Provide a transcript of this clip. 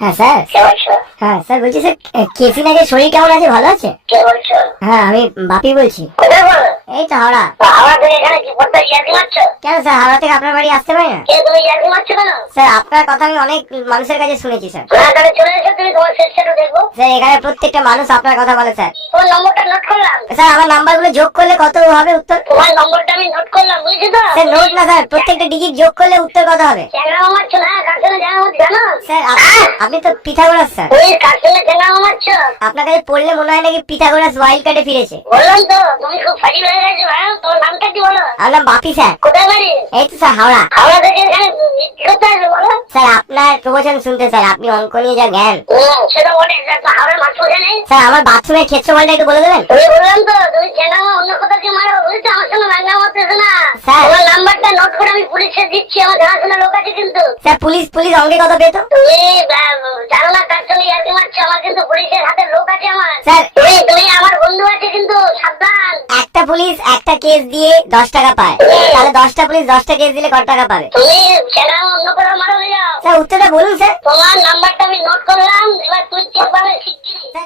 হ্যাঁ স্যার। কে বলছো? হ্যাঁ স্যার, বলছি স্যার কেসিনাকে শরীর কেমন আছে, ভালো আছে? কে বলছো? হ্যাঁ আমি বাপি বলছি। কোথায় বলো? এই তো হাওড়া। হাওড়া থেকে এখানে কি পড়তে ইয়ার্কি মারছো? কেন স্যার, হাওড়া থেকে আপনার বাড়ি আসতে পারি না? কে তুমি ইয়ার্কি মারছো কেন? স্যার আপনার কথা আমি অনেক মানুষের কাছে শুনেছি স্যার। তাহলে চলে এসো, তুমি তোমার চেষ্টাটা দেখবো। স্যার এখানে প্রত্যেকটা মানুষ আপনার কথা বলে স্যার। তোমার নম্বরটা নোট করলাম। স্যার আমার নাম্বারগুলো যোগ করলে কত হবে উত্তর? তোমার নম্বরটা আমি নোট করলাম, বুঝছো তো? স্যার নোট না স্যার, প্রত্যেকটা ডিজিট যোগ করলে উত্তর কত হবে? চ্যাংড়া মারছো না? কার সঙ্গে চ্যাংড়া মারছো জানো? স্যার আপনি তো পিথাগোরাস স্যার। তুমি কার সঙ্গে চ্যাংড়া মারছো? আপনার কাছে পড়লে মনে হয় নাকি পিথাগোরাস ওয়াইল্ড কার্ডে ফিরেছে। বললাম তো তুমি খুব ফাঁকি হয়ে গেছো। হ্যাঁ, তোমার নামটা কি বলো? আমার নাম বাপি স্যার। কোথায় বাড়ি? এই তো স্যার হাওড়া। হাওড়া থেকে এখানে কি করতে আসবে বলো? স্যার আপনার প্রবচন শুনতে স্যার, আপনি অঙ্ক নিয়ে যা জ্ঞান। সেটা বটে, তো হাওড়ার মাছ বোঝা নেই। স্যার আমার বাথরুমের ক্ষেত্রফলটা একটু বলে দেবেন? তুমি বললাম তো তুমি চ্যাংড়া অন্য কোথাও কি মারো, বুঝছো? আমার সঙ্গে ম্যাঙ্গা মারতেছো না। স্যার। তোমার নাম্বারটা নোট করে আমি পুলিশে দিচ্ছি, আমার জানাশোনা লোক আছে কিন্তু। স্যার পুলিশ অঙ্কে কত পেতো? তুমি জানো না কার সঙ্গে ইয়ার্কি মারছো? আমার কিন্তু পুলিশের হাতে লোক আছে আমার। স্যার তুমি আমার বন্ধু আছে কিন্তু, সাবধান। একটা পুলিশ একটা কেস দিয়ে 10 টাকা পায়, তাহলে 10টা পুলিশ 10টা কেস দিলে কত টাকা পাবে? তুমি চ্যাংড়া অন্য কোথাও মারো হয়ে যাও। স্যার উত্তরটা বলুন স্যার। তোমার নাম্বারটা আমি নোট করলাম, এবার তুই চেক পাবে শিগগিরই।